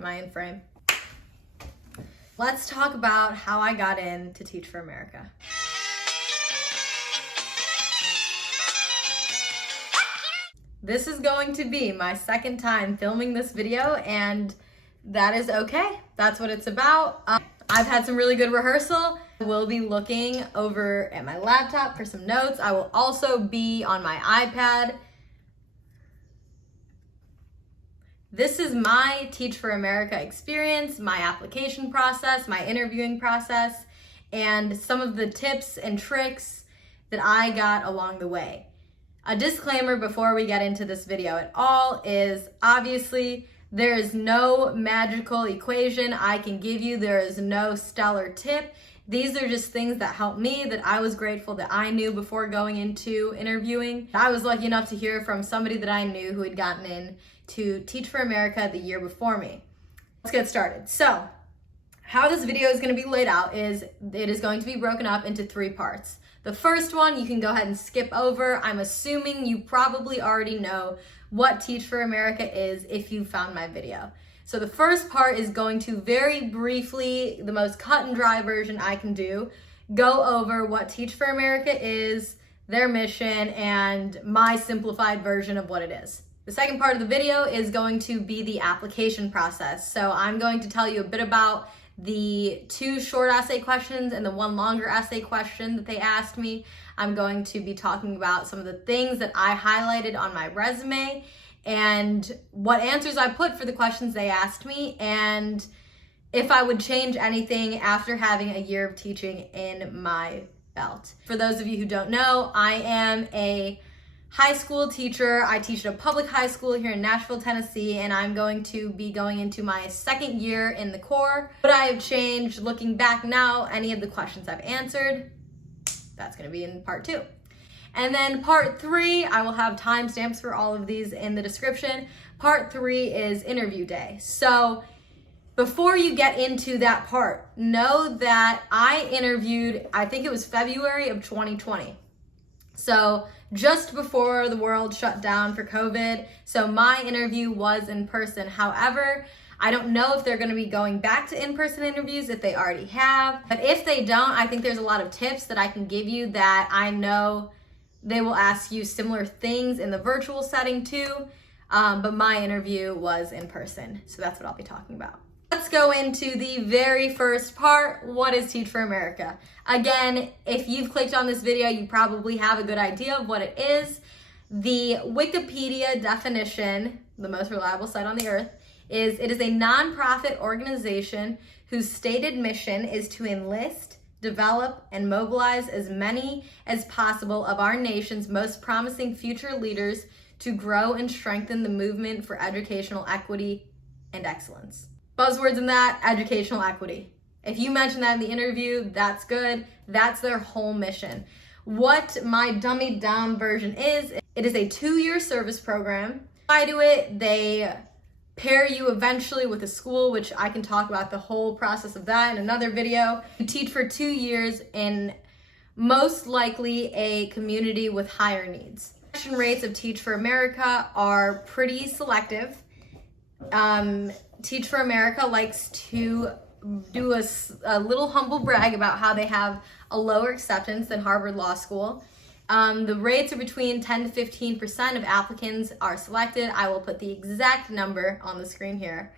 Am I in frame? Let's talk about how I got in to Teach for America. This is going to be my second time filming this video, and that is okay. That's what it's about. I've had some really good rehearsal. I will be looking over at my laptop for some notes. I will also be on my iPad. This is my Teach for America experience, my application process, my interviewing process, and some of the tips and tricks that I got along the way. A disclaimer before we get into this video at all is obviously there is no magical equation I can give you. There is no stellar tip. These are just things that helped me, that I was grateful that I knew before going into interviewing. I was lucky enough to hear from somebody that I knew who had gotten in to Teach for America the year before me. Let's get started. So, how this video is going to be laid out is it is going to be broken up into 3 parts. The first one you can go ahead and skip over. I'm assuming you probably already know what Teach for America is if you found my video. So the first part is going to very briefly, the most cut and dry version I can do, go over what Teach for America is, their mission, and my simplified version of what it is. The second part of the video is going to be the application process. So I'm going to tell you a bit about the 2 short essay questions and the 1 longer essay question that they asked me. I'm going to be talking about some of the things that I highlighted on my resume and what answers I put for the questions they asked me, and if I would change anything after having a year of teaching in my belt. For those of you who don't know, I am a high school teacher. I teach at a public high school here in Nashville, Tennessee, and I'm going to be going into my 2nd year in the Corps. What I have changed looking back now, any of the questions I've answered, that's going to be in part 2. And then part 3, I will have timestamps for all of these in the description. Part 3 is interview day. So before you get into that part, know that I interviewed, I think it was February of 2020. So just before the world shut down for COVID. So my interview was in person. However, I don't know if they're going to be going back to in-person interviews, if they already have. But if they don't, I think there's a lot of tips that I can give you that I know they will ask you similar things in the virtual setting too. But my interview was in person. So that's what I'll be talking about. Let's go into the very first part. What is Teach for America? Again, if you've clicked on this video, you probably have a good idea of what it is. The Wikipedia definition, the most reliable site on the earth, is it is a nonprofit organization whose stated mission is to enlist, develop, and mobilize as many as possible of our nation's most promising future leaders to grow and strengthen the movement for educational equity and excellence. Buzzwords in that, educational equity. If you mention that in the interview, that's good. That's their whole mission. What my dummied down version is, it is a 2-year service program. Apply to it, they pair you eventually with a school, which I can talk about the whole process of that in another video. You teach for 2 years in most likely a community with higher needs. Selection rates of Teach for America are pretty selective. Teach for America likes to do a little humble brag about how they have a lower acceptance than Harvard Law School. The rates are between 10 to 15% of applicants are selected. I will put the exact number on the screen here.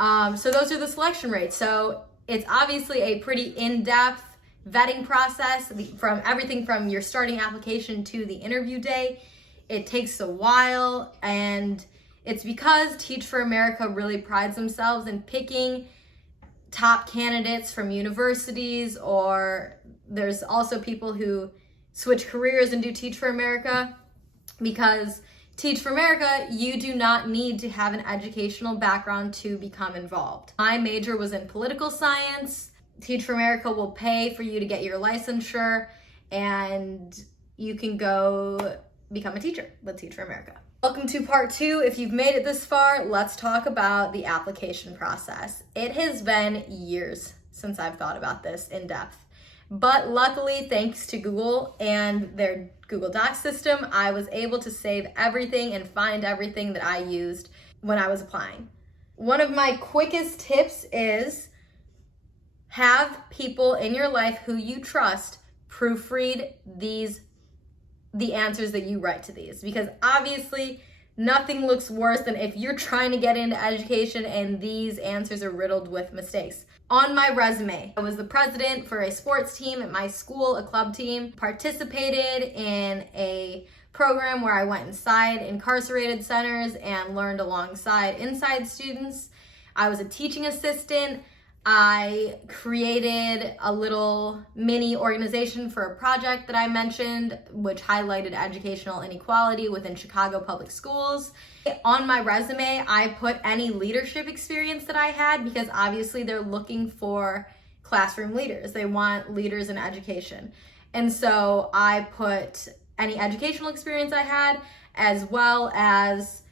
So those are the selection rates. So it's obviously a pretty in-depth vetting process from everything from your starting application to the interview day. It takes a while, and it's because Teach for America really prides themselves in picking top candidates from universities, or there's also people who switch careers and do Teach for America, because Teach for America, you do not need to have an educational background to become involved. My major was in political science. Teach for America will pay for you to get your licensure, and you can go become a teacher with Teach for America. Welcome to part 2. If you've made it this far, let's talk about the application process. It has been years since I've thought about this in depth. But luckily, thanks to Google and their Google Docs system, I was able to save everything and find everything that I used when I was applying. one of my quickest tips is have people in your life who you trust proofread the answers that you write to these, because obviously nothing looks worse than if you're trying to get into education and these answers are riddled with mistakes. On my resume, I was the president for a sports team at my school, a club team, participated in a program where I went inside incarcerated centers and learned alongside inside students. I was a teaching assistant. I created a little mini organization for a project that I mentioned, which highlighted educational inequality within Chicago public schools. On my resume, I put any leadership experience that I had, because obviously they're looking for classroom leaders. They want leaders in education. And so I put any educational experience I had, as well as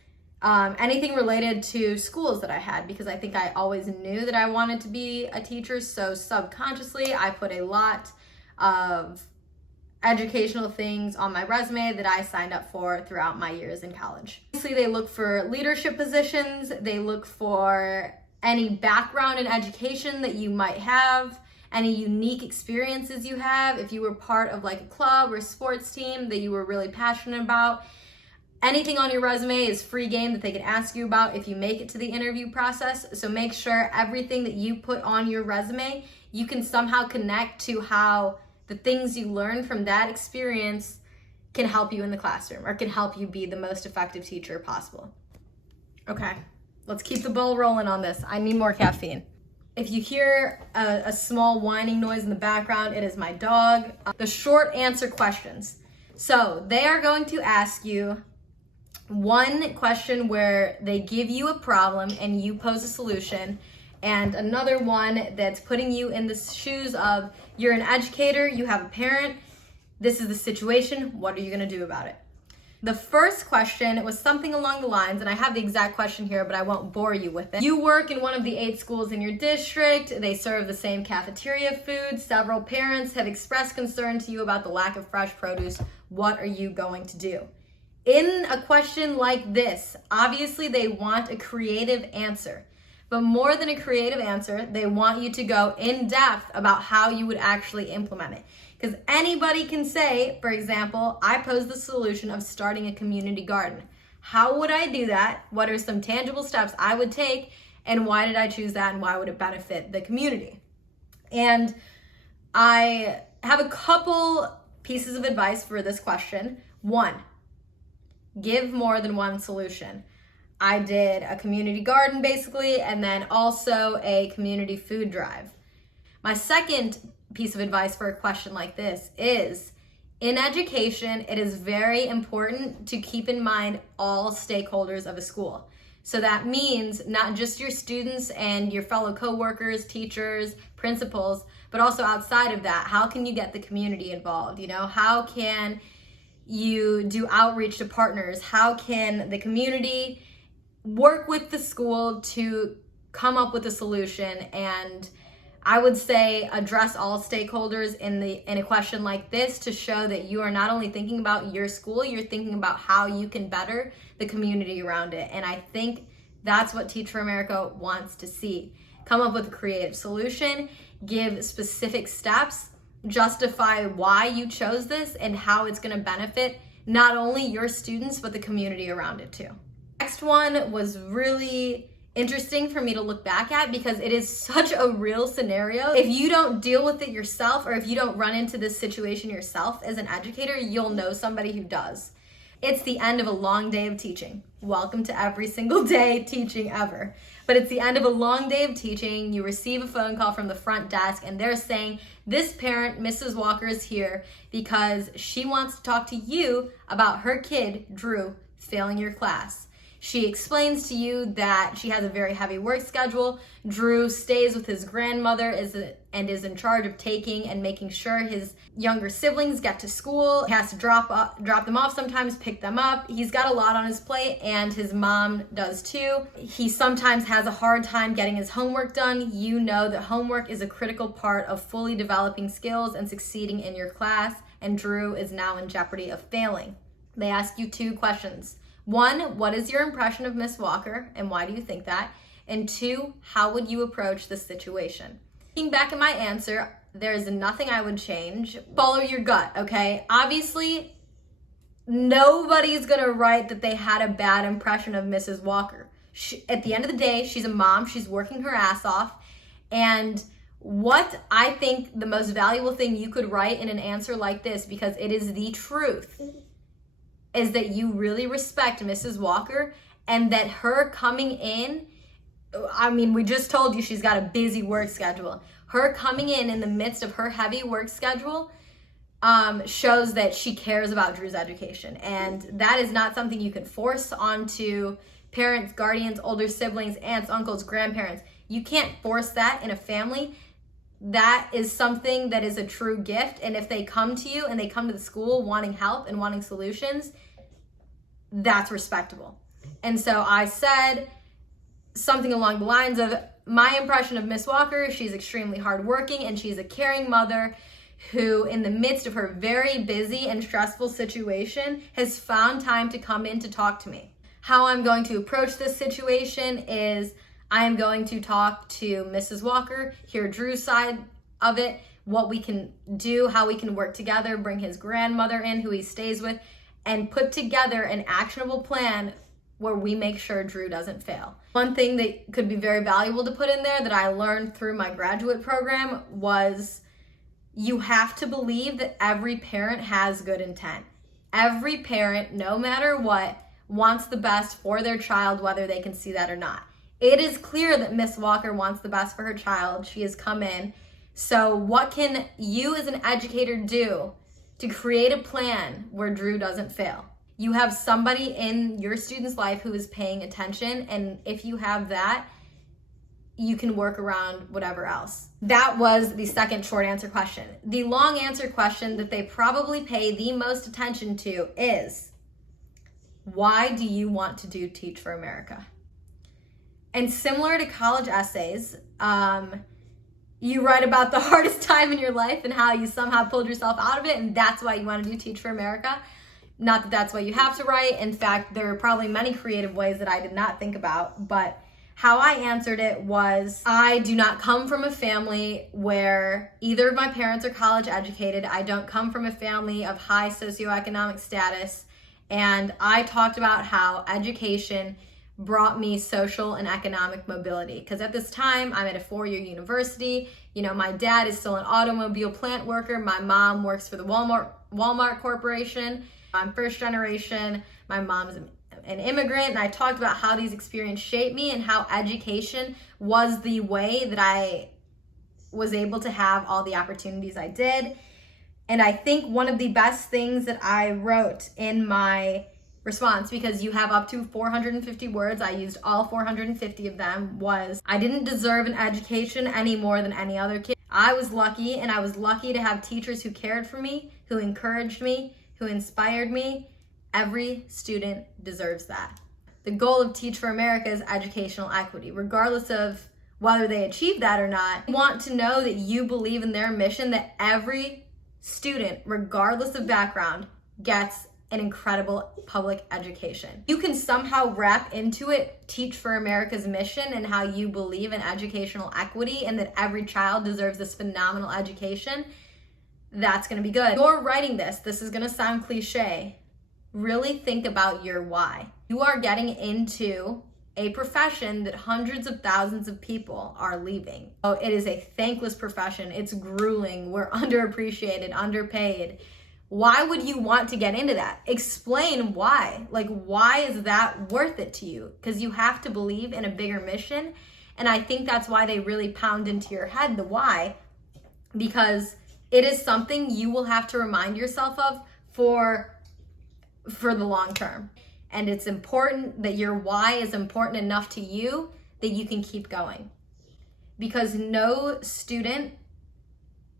anything related to schools that I had, because I think I always knew that I wanted to be a teacher. So subconsciously, I put a lot of educational things on my resume that I signed up for throughout my years in college. Obviously, they look for leadership positions. They look for any background in education that you might have, any unique experiences you have, if you were part of like a club or sports team that you were really passionate about. Anything on your resume is free game that they can ask you about if you make it to the interview process. So make sure everything that you put on your resume, you can somehow connect to how the things you learn from that experience can help you in the classroom, or can help you be the most effective teacher possible. Okay, let's keep the ball rolling on this. I need more caffeine. If you hear a small whining noise in the background, it is my dog. The short answer questions. So they are going to ask you one question where they give you a problem and you pose a solution, and another one that's putting you in the shoes of, you're an educator, you have a parent, this is the situation, what are you going to do about it? The first question was something along the lines, and I have the exact question here, but I won't bore you with it. You work in one of the 8 schools in your district. They serve the same cafeteria food. Several parents have expressed concern to you about the lack of fresh produce. What are you going to do? In a question like this, obviously they want a creative answer, but more than a creative answer, they want you to go in depth about how you would actually implement it. Because anybody can say, for example, I pose the solution of starting a community garden. How would I do that? What are some tangible steps I would take? And why did I choose that? And why would it benefit the community? And I have a couple pieces of advice for this question. 1, give more than one solution. I did a community garden basically, and then also a community food drive. My second piece of advice for a question like this is, in education, it is very important to keep in mind all stakeholders of a school. So that means not just your students and your fellow coworkers, teachers, principals, but also outside of that, how can you get the community involved? How can you do outreach to partners? How can the community work with the school to come up with a solution? And I would say address all stakeholders in a question like this, to show that you are not only thinking about your school, you're thinking about how you can better the community around it. And I think that's what Teach for America wants to see. Come up with a creative solution, give specific steps, justify why you chose this and how it's going to benefit not only your students, but the community around it too. Next one was really interesting for me to look back at, because it is such a real scenario. If you don't deal with it yourself, or if you don't run into this situation yourself as an educator, you'll know somebody who does. It's the end of a long day of teaching. Welcome to every single day teaching ever. But it's the end of a long day of teaching. You receive a phone call from the front desk and they're saying, this parent, Mrs. Walker, is here because she wants to talk to you about her kid, Drew, failing your class. She explains to you that she has a very heavy work schedule. Drew stays with his grandmother and is in charge of taking and making sure his younger siblings get to school. He has to drop them off sometimes, pick them up. He's got a lot on his plate, and his mom does too. He sometimes has a hard time getting his homework done. You know that homework is a critical part of fully developing skills and succeeding in your class, and Drew is now in jeopardy of failing. They ask you 2 questions. 1, what is your impression of Miss Walker, and why do you think that? And 2, how would you approach this situation? Looking back at my answer, there's nothing I would change. Follow your gut, okay? Obviously, nobody's gonna write that they had a bad impression of Mrs. Walker. At the end of the day, she's a mom, she's working her ass off, and what I think the most valuable thing you could write in an answer like this, because it is the truth, is that you really respect Mrs. Walker, and that her coming in, I mean, we just told you she's got a busy work schedule. Her coming in the midst of her heavy work schedule shows that she cares about Drew's education. And that is not something you can force onto parents, guardians, older siblings, aunts, uncles, grandparents. You can't force that in a family. That is something that is a true gift. And if they come to you and they come to the school wanting help and wanting solutions, that's respectable. And so I said something along the lines of, my impression of Miss Walker, she's extremely hardworking and she's a caring mother who, in the midst of her very busy and stressful situation, has found time to come in to talk to me. How I'm going to approach this situation is I am going to talk to Mrs. Walker, hear Drew's side of it, what we can do, how we can work together, bring his grandmother in who he stays with, and put together an actionable plan where we make sure Drew doesn't fail. One thing that could be very valuable to put in there that I learned through my graduate program was you have to believe that every parent has good intent. Every parent, no matter what, wants the best for their child, whether they can see that or not. It is clear that Miss Walker wants the best for her child. She has come in. So what can you as an educator do to create a plan where Drew doesn't fail? You have somebody in your student's life who is paying attention, and if you have that, you can work around whatever else. That was the second short answer question. The long answer question that they probably pay the most attention to is, why do you want to do Teach for America? And similar to college essays, you write about the hardest time in your life and how you somehow pulled yourself out of it, and that's why you want to do Teach for America. Not that that's what you have to write. In fact, there are probably many creative ways that I did not think about, but how I answered it was, I do not come from a family where either of my parents are college educated. I don't come from a family of high socioeconomic status. And I talked about how education brought me social and economic mobility. Because at this time, I'm at a 4-year university. You know, my dad is still an automobile plant worker. My mom works for the Walmart Corporation. I'm first generation. My mom's an immigrant. And I talked about how these experiences shaped me and how education was the way that I was able to have all the opportunities I did. And I think one of the best things that I wrote in my response, because you have up to 450 words, I used all 450 of them, was, I didn't deserve an education any more than any other kid. I was lucky, and I was lucky to have teachers who cared for me, who encouraged me, who inspired me. Every student deserves that. The goal of Teach for America is educational equity, regardless of whether they achieve that or not. I want to know that you believe in their mission, that every student, regardless of background, gets an incredible public education. You can somehow wrap into it Teach for America's mission and how you believe in educational equity and that every child deserves this phenomenal education. That's gonna be good. You're writing this is gonna sound cliche. Really think about your why. You are getting into a profession that hundreds of thousands of people are leaving. Oh, it is a thankless profession. It's grueling. We're underappreciated, underpaid. Why would you want to get into that? Explain why. Like, why is that worth it to you? Because you have to believe in a bigger mission. And I think that's why they really pound into your head the why, because it is something you will have to remind yourself of for the long term. And it's important that your why is important enough to you that you can keep going. Because no student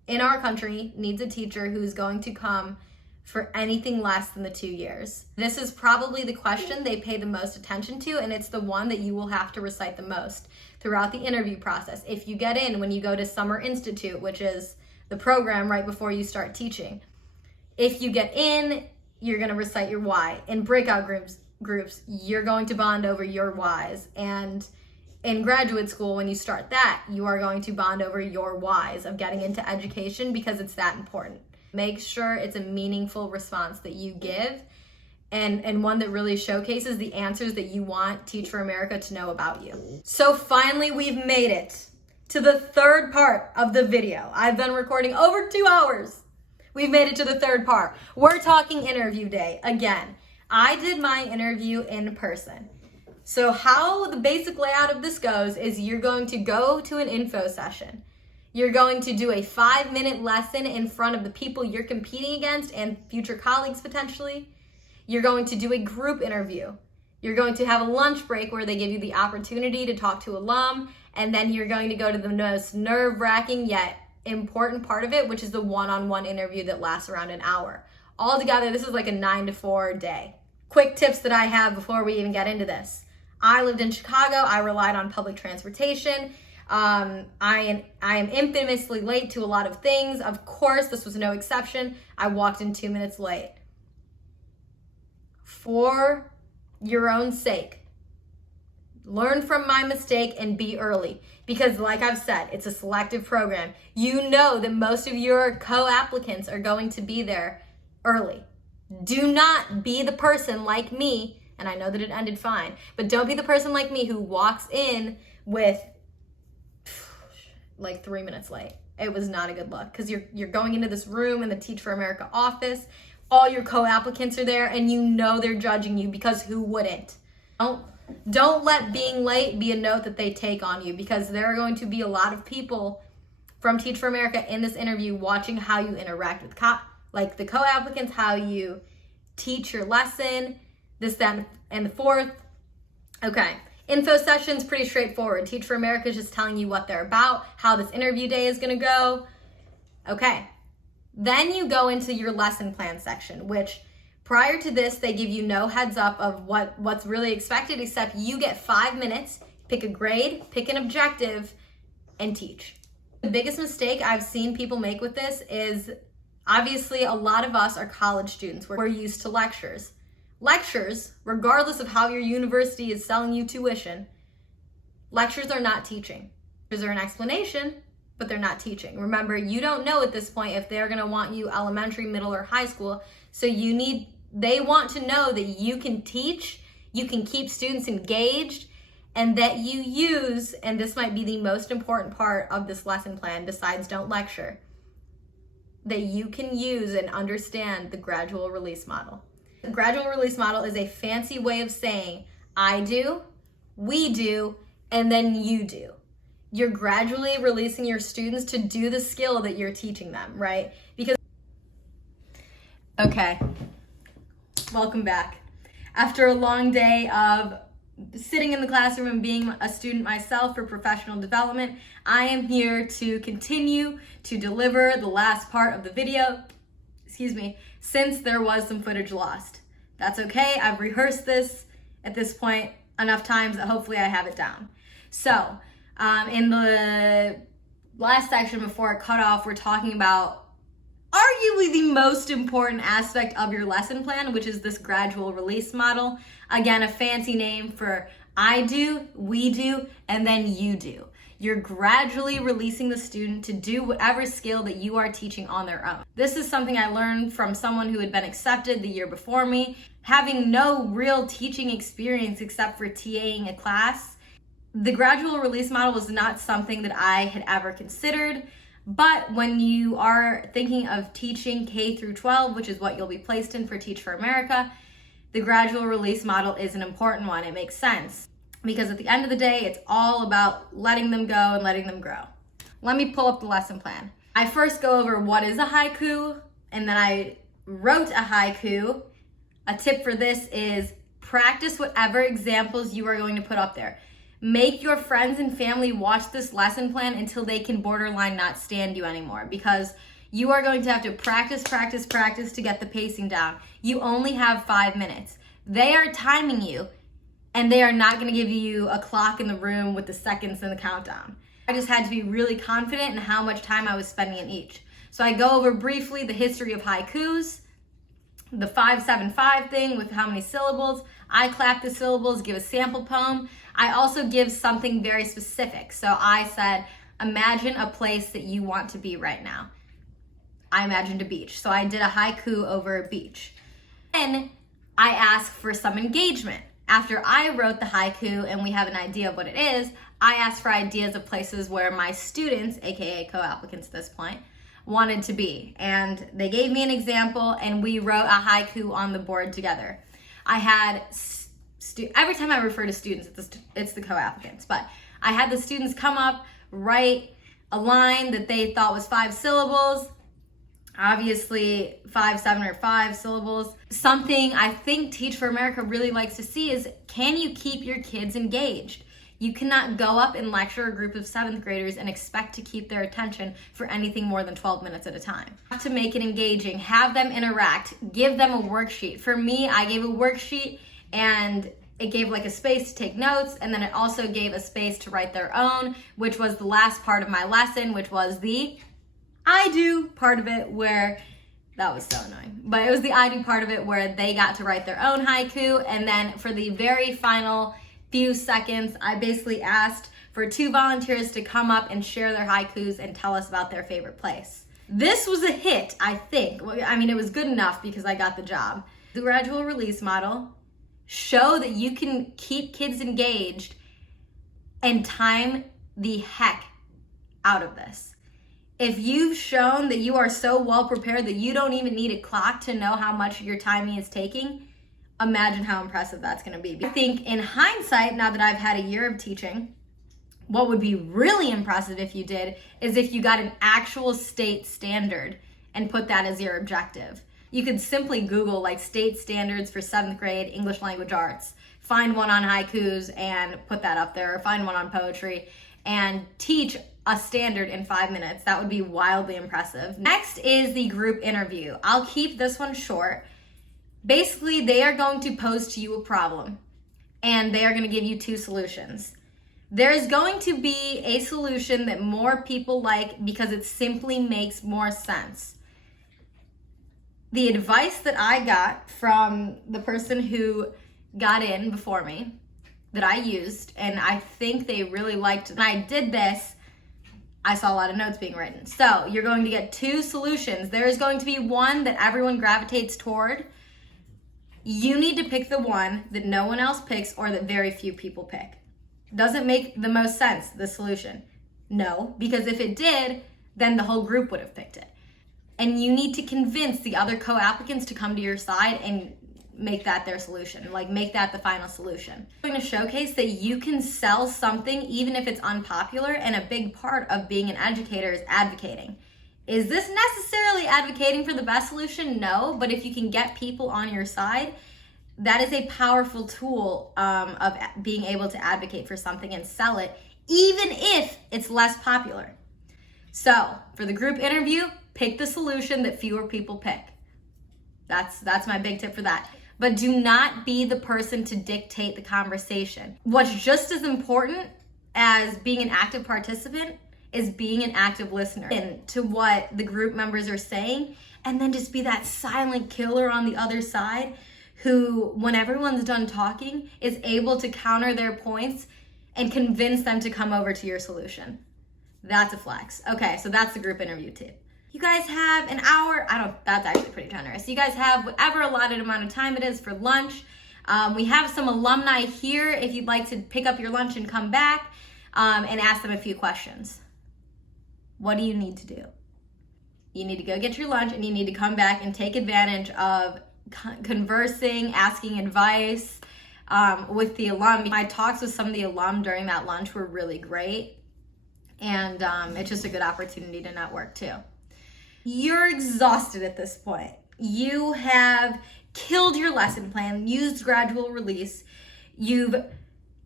in our country needs a teacher who's going to come for anything less than the 2 years. This is probably the question they pay the most attention to, and it's the one that you will have to recite the most throughout the interview process. If you get in when you go to Summer Institute, which is the program right before you start teaching, if you get in, you're going to recite your why. In breakout groups, you're going to bond over your whys. And in graduate school, when you start that, you are going to bond over your whys of getting into education because it's that important. Make sure it's a meaningful response that you give and one that really showcases the answers that you want Teach for America to know about you. So finally, we've made it to the third part of the video. I've been recording over 2 hours. We've made it to the third part. We're talking interview day again. I did my interview in person. So how the basic layout of this goes is you're going to go to an info session. You're going to do a 5-minute lesson in front of the people you're competing against and future colleagues potentially. You're going to do a group interview. You're going to have a lunch break where they give you the opportunity to talk to alum, and then you're going to go to the most nerve-wracking yet important part of it, which is the one-on-one interview that lasts around an hour. Altogether, this is like a 9 to 4 day. Quick tips that I have before we even get into this. I lived in Chicago. I relied on public transportation. I am infamously late to a lot of things. Of course, this was no exception. I walked in 2 minutes late. For your own sake, learn from my mistake and be early. Because like I've said, it's a selective program. You know that most of your co-applicants are going to be there early. Do not be the person like me, and I know that it ended fine, but don't be the person like me who walks in with like 3 minutes late. It was not a good look because you're going into this room in the Teach for America office. All your co-applicants are there and you know they're judging you because who wouldn't? Don't let being late be a note that they take on you, because there are going to be a lot of people from Teach for America in this interview watching how you interact with the co-applicants, how you teach your lesson, this, that, and the fourth. Okay, info session's pretty straightforward. Teach for America is just telling you what they're about, how this interview day is gonna go. Okay, then you go into your lesson plan section, which prior to this, they give you no heads up of what's really expected, except you get 5 minutes, pick a grade, pick an objective, and teach. The biggest mistake I've seen people make with this is, obviously, a lot of us are college students. We're used to lectures. Lectures, regardless of how your university is selling you tuition, lectures are not teaching. Lectures are an explanation, but they're not teaching. Remember, you don't know at this point if they're gonna want you elementary, middle, or high school, so they want to know that you can teach, you can keep students engaged, and that you use, and this might be the most important part of this lesson plan besides don't lecture, that you can use and understand the gradual release model. The gradual release model is a fancy way of saying I do, we do, and then you do. You're gradually releasing your students to do the skill that you're teaching them, right? Okay, welcome back. After a long day of sitting in the classroom and being a student myself for professional development, I am here to continue to deliver the last part of the video, since there was some footage lost. That's okay, I've rehearsed this at this point enough times that hopefully I have it down. So, in the last section before it cut off, we're talking about arguably the most important aspect of your lesson plan, which is this gradual release model. Again, a fancy name for I do, we do, and then you do. You're gradually releasing the student to do whatever skill that you are teaching on their own. This is something I learned from someone who had been accepted the year before me, having no real teaching experience except for TAing a class. The gradual release model was not something that I had ever considered, but when you are thinking of teaching K through 12, which is what you'll be placed in for Teach for America, the gradual release model is an important one. It makes sense because at the end of the day, it's all about letting them go and letting them grow. Let me pull up the lesson plan. I first go over what is a haiku, and then I wrote a haiku. A tip for this is practice whatever examples you are going to put up there. Make your friends and family watch this lesson plan until they can borderline not stand you anymore, because you are going to have to practice to get the pacing down. You only have 5 minutes. They are timing you, and they are not going to give you a clock in the room with the seconds and the countdown. I just had to be really confident in how much time I was spending in each. So I go over briefly the history of haikus, the 5-7-5 thing with how many syllables. I clap the syllables, give a sample poem. I also give something very specific. So I said, imagine a place that you want to be right now. I imagined a beach. So I did a haiku over a beach. Then I asked for some engagement. After I wrote the haiku and we have an idea of what it is, I asked for ideas of places where my students, aka co-applicants at this point, wanted to be. And they gave me an example and we wrote a haiku on the board together. I had, every time I refer to students, it's the co-applicants, but I had the students come up, write a line that they thought was 5 syllables, obviously 5, 7, or 5 syllables. Something I think Teach for America really likes to see is, can you keep your kids engaged? You cannot go up and lecture a group of 7th graders and expect to keep their attention for anything more than 12 minutes at a time. You have to make it engaging, have them interact, give them a worksheet. For me, I gave a worksheet and it gave like a space to take notes, and then it also gave a space to write their own, which was the last part of my lesson, which was the I do part of it, where that was so annoying. But it was the I do part of it where they got to write their own haiku. And then for the very final few seconds, I basically asked for 2 volunteers to come up and share their haikus and tell us about their favorite place. This was a hit, I think. I mean, it was good enough because I got the job. The gradual release model, show that you can keep kids engaged and time the heck out of this. If you've shown that you are so well prepared that you don't even need a clock to know how much your timing is taking, imagine how impressive that's gonna be. I think in hindsight, now that I've had a year of teaching, what would be really impressive if you did is if you got an actual state standard and put that as your objective. You could simply Google like state standards for 7th grade English language arts, find one on haikus and put that up there, or find one on poetry and teach a standard in 5 minutes. That would be wildly impressive. Next is the group interview. I'll keep this one short. Basically, they are going to pose to you a problem and they are going to give you 2 solutions. There's going to be a solution that more people like because it simply makes more sense. The advice that I got from the person who got in before me that I used, and I think they really liked it. When I did this, I saw a lot of notes being written. So you're going to get 2 solutions. There is going to be one that everyone gravitates toward. You need to pick the one that no one else picks or that very few people pick. Doesn't make the most sense, the solution. No, because if it did, then the whole group would have picked it. And you need to convince the other co-applicants to come to your side and make that their solution, like make that the final solution. I'm going to showcase that you can sell something even if it's unpopular, and a big part of being an educator is advocating. Is this necessarily advocating for the best solution? No, but if you can get people on your side, that is a powerful tool of being able to advocate for something and sell it, even if it's less popular. So for the group interview, pick the solution that fewer people pick. That's my big tip for that. But do not be the person to dictate the conversation. What's just as important as being an active participant is being an active listener to what the group members are saying, and then just be that silent killer on the other side who, when everyone's done talking, is able to counter their points and convince them to come over to your solution. That's a flex. Okay, so that's the group interview tip. You guys have an hour. That's actually pretty generous. You guys have whatever allotted amount of time it is for lunch. We have some alumni here if you'd like to pick up your lunch and come back and ask them a few questions. What do you need to do? You need to go get your lunch and you need to come back and take advantage of conversing, asking advice with the alum. My talks with some of the alum during that lunch were really great, and it's just a good opportunity to network too. You're exhausted at this point. You have killed your lesson plan, used gradual release. You've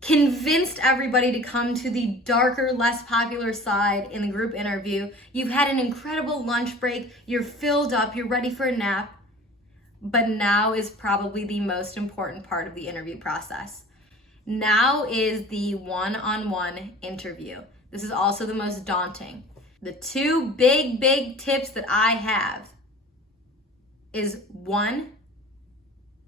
convinced everybody to come to the darker, less popular side in the group interview. You've had an incredible lunch break. You're filled up. You're ready for a nap. But now is probably the most important part of the interview process. Now is the one-on-one interview. This is also the most daunting. The 2 big tips that I have is 1,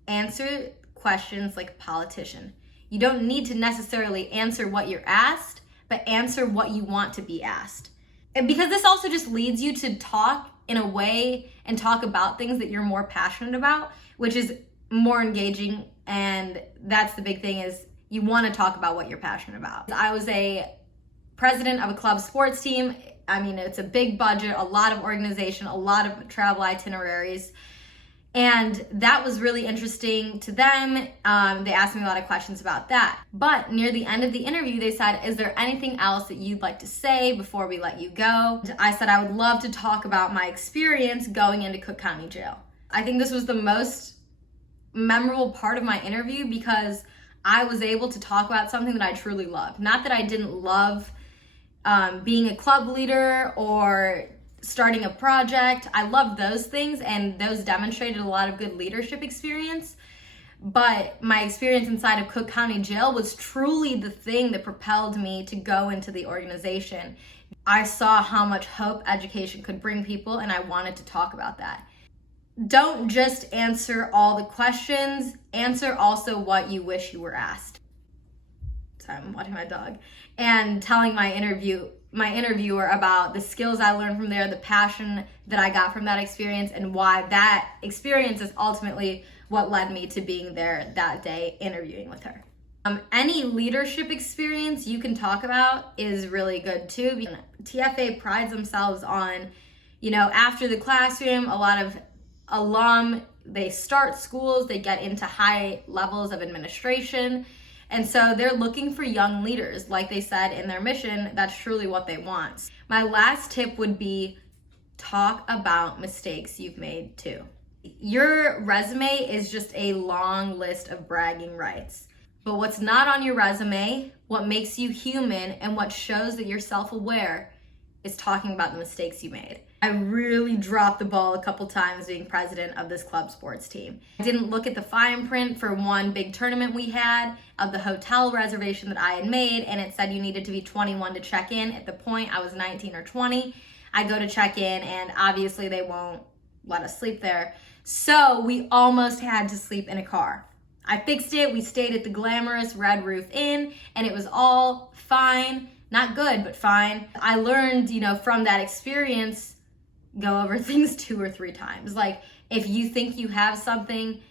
answer questions like a politician. You don't need to necessarily answer what you're asked, but answer what you want to be asked. And because this also just leads you to talk in a way and talk about things that you're more passionate about, which is more engaging. And that's the big thing, is you want to talk about what you're passionate about. I was a president of a club sports team. I mean, it's a big budget, a lot of organization, a lot of travel itineraries. And that was really interesting to them. They asked me a lot of questions about that. But near the end of the interview, they said, is there anything else that you'd like to say before we let you go? I said, I would love to talk about my experience going into Cook County Jail. I think this was the most memorable part of my interview because I was able to talk about something that I truly loved. Not that I didn't love being a club leader or starting a project. I loved those things, and those demonstrated a lot of good leadership experience. But my experience inside of Cook County Jail was truly the thing that propelled me to go into the organization. I saw how much hope education could bring people, and I wanted to talk about that. Don't just answer all the questions, answer also what you wish you were asked. Sorry, I'm watching my dog. And telling my interviewer about the skills I learned from there, the passion that I got from that experience, and why that experience is ultimately what led me to being there that day interviewing with her. Any leadership experience you can talk about is really good too. TFA prides themselves on, after the classroom, a lot of alum, they start schools, they get into high levels of administration. And so they're looking for young leaders. Like they said in their mission, that's truly what they want. My last tip would be talk about mistakes you've made too. Your resume is just a long list of bragging rights. But what's not on your resume, what makes you human, and what shows that you're self-aware is talking about the mistakes you made. I really dropped the ball a couple times being president of this club sports team. I didn't look at the fine print for one big tournament we had of the hotel reservation that I had made, and it said you needed to be 21 to check in. At the point, I was 19 or 20. I go to check in, and obviously they won't let us sleep there. So we almost had to sleep in a car. I fixed it. We stayed at the glamorous Red Roof Inn, and it was all fine. Not good, but fine. I learned, from that experience, go over things 2 or 3 times. Like, if you think you have something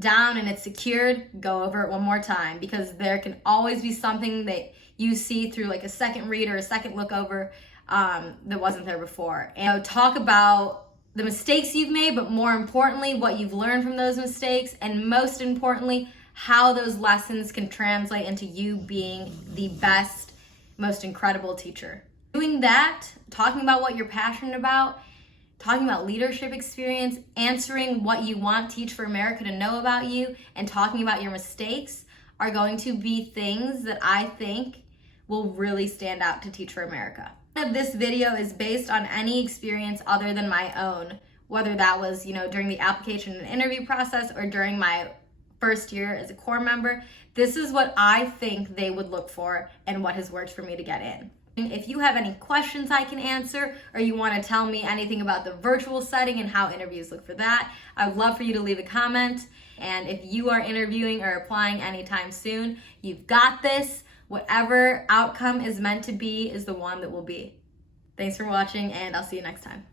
down and it's secured, go over it one more time, because there can always be something that you see through like a second read or a second look over that wasn't there before. And talk about the mistakes you've made, but more importantly, what you've learned from those mistakes, and most importantly, how those lessons can translate into you being the best, most incredible teacher. Doing that, talking about what you're passionate about, talking about leadership experience, answering what you want Teach for America to know about you, and talking about your mistakes are going to be things that I think will really stand out to Teach for America. This video is based on any experience other than my own, whether that was, during the application and interview process or during my first year as a core member. This is what I think they would look for and what has worked for me to get in. If you have any questions I can answer, or you want to tell me anything about the virtual setting and how interviews look for that, I would love for you to leave a comment. And if you are interviewing or applying anytime soon, you've got this. Whatever outcome is meant to be is the one that will be. Thanks for watching, and I'll see you next time.